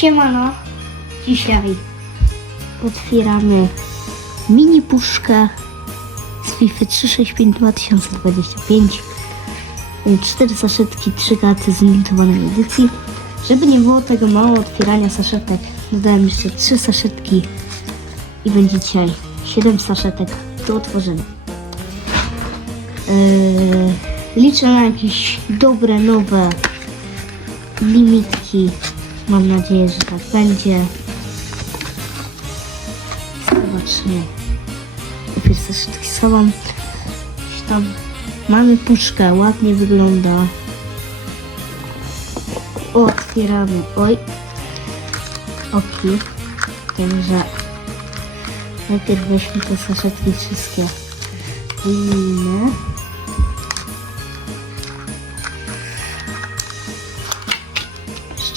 Siemano, dzisiaj otwieramy mini puszkę z FIFA 365 2025. Y, Cztery saszetki, trzy karty z limitowanej edycji. Żeby nie było tego mało otwierania saszetek, dodałem jeszcze trzy saszetki i będzie dzisiaj 7 saszetek do otworzenia. Yy, liczę na jakieś dobre, nowe limitki. Mam nadzieję, że tak będzie. Zobaczmy. Najpierw saszetki schowam. Tam mamy puszkę, ładnie wygląda. Otwieramy. Oj. Oki. Także najpierw weźmy te saszetki wszystkie. Wyjmijmy.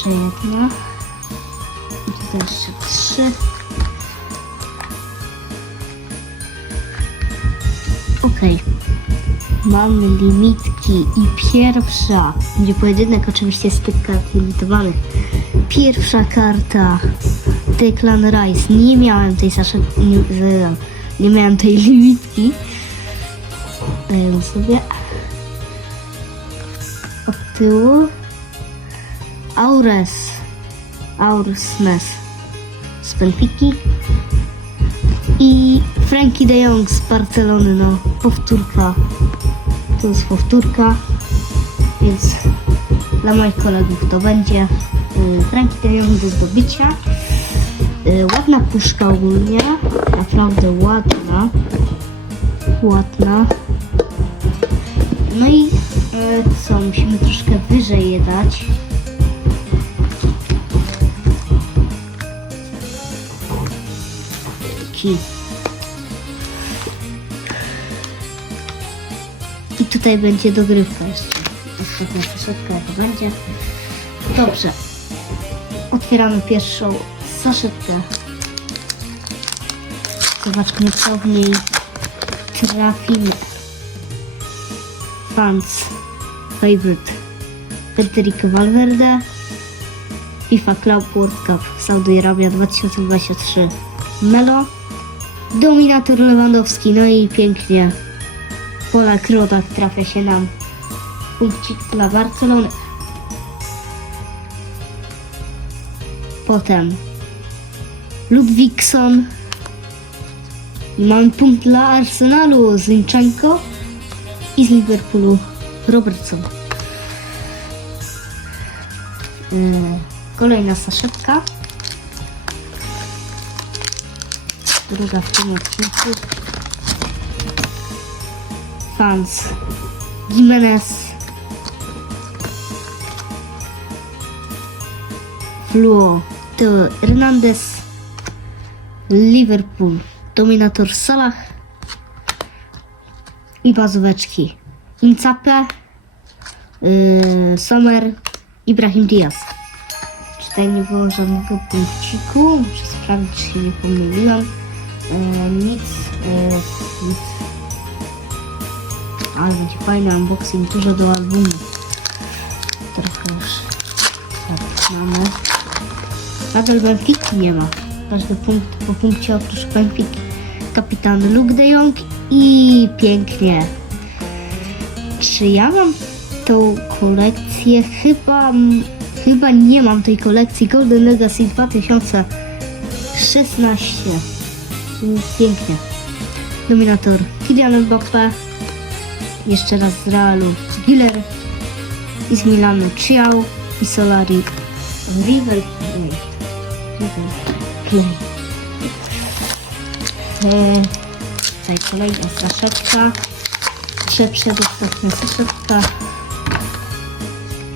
Jeszcze jedna. Tutaj jeszcze trzy. Okej. Mamy limitki i pierwsza, będzie pojedynek oczywiście z tych kart limitowanych. Pierwsza karta Declan Rice. Nie miałem tej Saszy, nie, nie miałem tej limitki. Dajemy sobie od tyłu. Aures. Aures Mes z Benfiki. I Frankie de Jong z Barcelony, no powtórka. To jest powtórka, więc dla moich kolegów to będzie y, Frankie de Jong do zdobycia. Y, Ładna puszka ogólnie, naprawdę ładna. Ładna. No i y, co, musimy troszkę wyżej je dać. I tutaj będzie dogrywka jeszcze. Ostatnia będzie. Dobrze. Otwieramy pierwszą saszetkę. Zobaczmy co w niej trafimy. Fans Favorite Federico Valverde FIFA Club World Cup Saudi Arabia 2023 Melo Dominator Lewandowski no i pięknie. Pola Krodak trafia się nam punkcik dla Barcelony. Potem Ludwigson. I mamy punkt dla Arsenalu Zinchenko i z Liverpoolu Robertson. Yy, kolejna saszetka druga w tym odcinku. Fans Jimenez Fluo Teo Hernandez Liverpool Dominator Salah. I bazóweczki. Incape yy, Sommer Ibrahim Diaz. Tutaj nie było żadnego punkciku muszę sprawdzić czy się nie pomyliłam nic yy, nic ale będzie fajny unboxing dużo do albumu trochę już tak mamy Nadal Benfiki nie ma. Każdy punkt po punkcie oprócz Benfiki. Kapitan Luke de Jong i pięknie. Czy ja mam tą kolekcję? Chyba, chyba nie mam tej kolekcji Golden Legacy 2016. Pięknie. Dominator Kylian Mbappé. Jeszcze raz z Realu Giller. I z Milanu Ciao i Solari Rival Play. Rival Play. E, tutaj kolejna. Prze- Przedostatnia saszetka.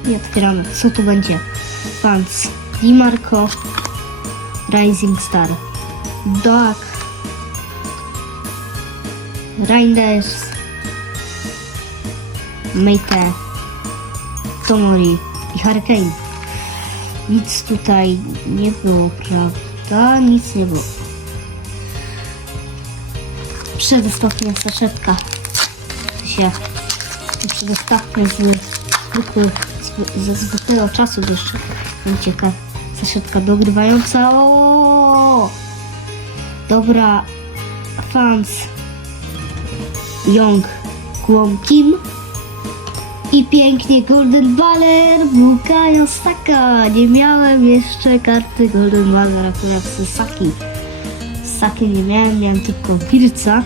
I otwieramy. Co tu będzie? Fans Di Marco. Rising Star. Doak. Reinders. Meite. Tomori i Hurricane. Nic tutaj nie było, prawda? Nic nie było. Przedostatnia saszetka. Się przedostatnia z zwykłych, z- ze zwykłego czasu jeszcze ucieka Saszetka dogrywająca. O! Dobra. Fans. Young. Kwon Kim. I pięknie Golden Baller Bukayo Saka. Nie miałem jeszcze karty Golden Baller akurat z Saki. Saki nie miałem, miałem tylko Pirca.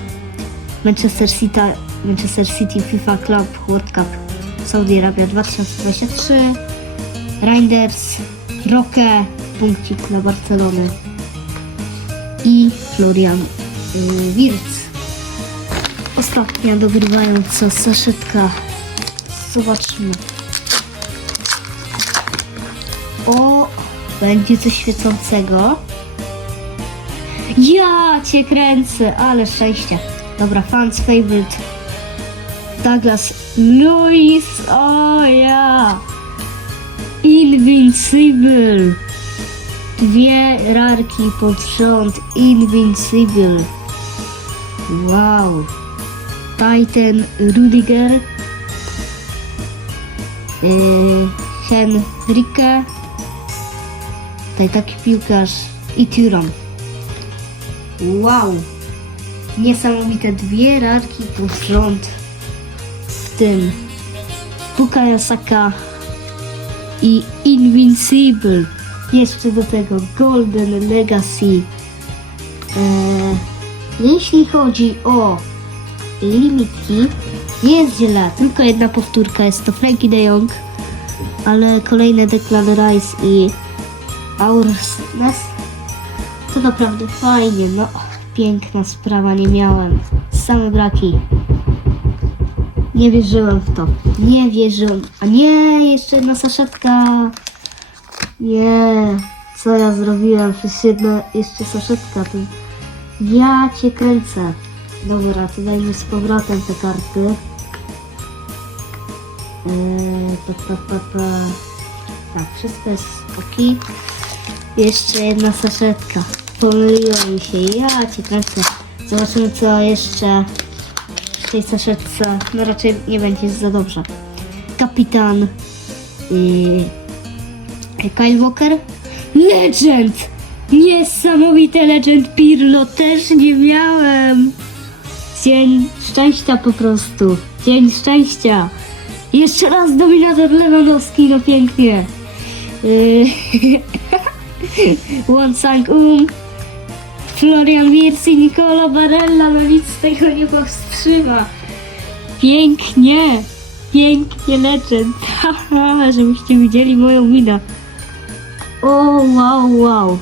Manchester City, Manchester City FIFA Club World Cup Saudi Arabia 2023. Reinders, Roque, punkcik dla Barcelony i Florian y, Wirtz. Ostatnia dogrywająca saszetka. Zobaczmy. O, będzie coś świecącego. Ja cię kręcę, ale szczęście. Dobra, fans favorite. Douglas Lewis, o ja. Invincible. Dwie rarki pod rząd. Invincible. Wow. Titan Rudiger. Yy, Henrique. Tutaj taki piłkarz. I Turon. Wow. Niesamowite dwie rarki pod rząd. W tym Bukayo Saka i Invincible. Jeszcze do tego Golden Legacy. Eee, jeśli chodzi o limitki, nie jest źle, tylko jedna powtórka, jest to Frankie de Jong, ale kolejne Declan Rice i Aursnes to naprawdę fajnie, no piękna sprawa, nie miałem, same braki. Nie wierzyłem w to. Nie wierzyłem. A nie, jeszcze jedna saszetka. Nie, co ja zrobiłem? Przecież jedna jeszcze saszetka. To... Ja cię kręcę. Dobra, to dajmy z powrotem te karty. Eee, pa, pa, pa, pa. Tak, wszystko jest ok. Jeszcze jedna saszetka. Pomyliło mi się. Ja cię kręcę. Zobaczymy co jeszcze w tej saszetce. No raczej nie będzie za dobrze. Kapitan yy, Kyle Walker. Legend! Niesamowite Legend Pirlo też nie miałem. Dzień szczęścia po prostu. Dzień szczęścia. Jeszcze raz dominator Lewandowski, no pięknie. Yy, Won Sang Um. Florian Wirtz i Nicola Barella, no nic z tego nie powstrzyma. Pięknie, pięknie legend. Haha, żebyście widzieli moją minę. O, wow, wow.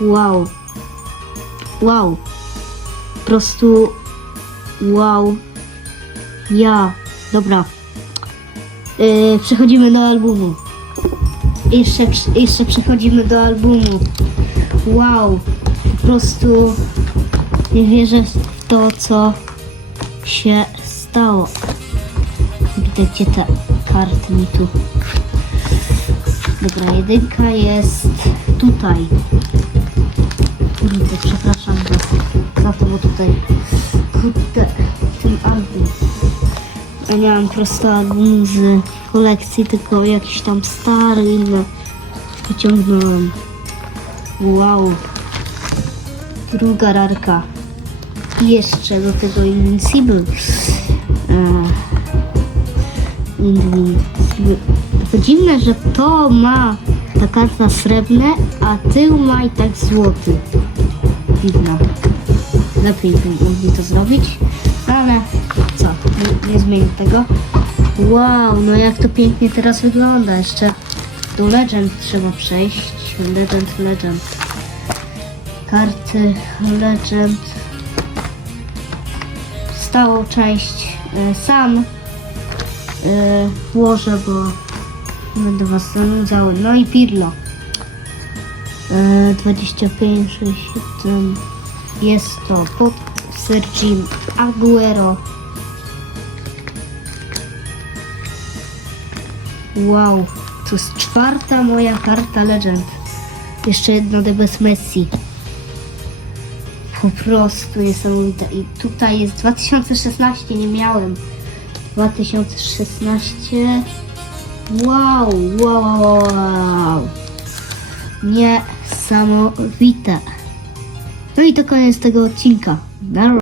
Wow. Wow. Prostu wow. Ja. Dobra. Yy, przechodzimy do albumu. Jeszcze, jeszcze przechodzimy do albumu. Wow, po prostu nie wierzę w to, co się stało. Widać, gdzie te karty mi tu. Dobra, jedynka jest tutaj. Kurde, przepraszam za, to, bo tutaj kurde, tym album. Ja nie mam prosto album z kolekcji, tylko jakiś tam stary, inny wyciągnąłem. Wow. Druga rarka. I jeszcze do tego Invincible. Eee. To dziwne, że to ma ta karta srebrne, a tył ma i tak złoty. Dziwne. Lepiej mogli to zrobić. Ale co, nie, nie zmienię tego. Wow, no jak to pięknie teraz wygląda. Jeszcze do Legend trzeba przejść. Legend, Legend. Karty Legend. Stałą część e, sam e, włożę, bo będę was zanudzał. No i Pirlo. E, 25, 67. Jest to pod Sergim Aguero. Wow, to jest czwarta moja karta Legend. Jeszcze jedna bez Messi. Po prostu niesamowita. I tutaj jest 2016, nie miałem. 2016. Wow, wow, wow, wow. Niesamowite. No i to koniec tego odcinka. Na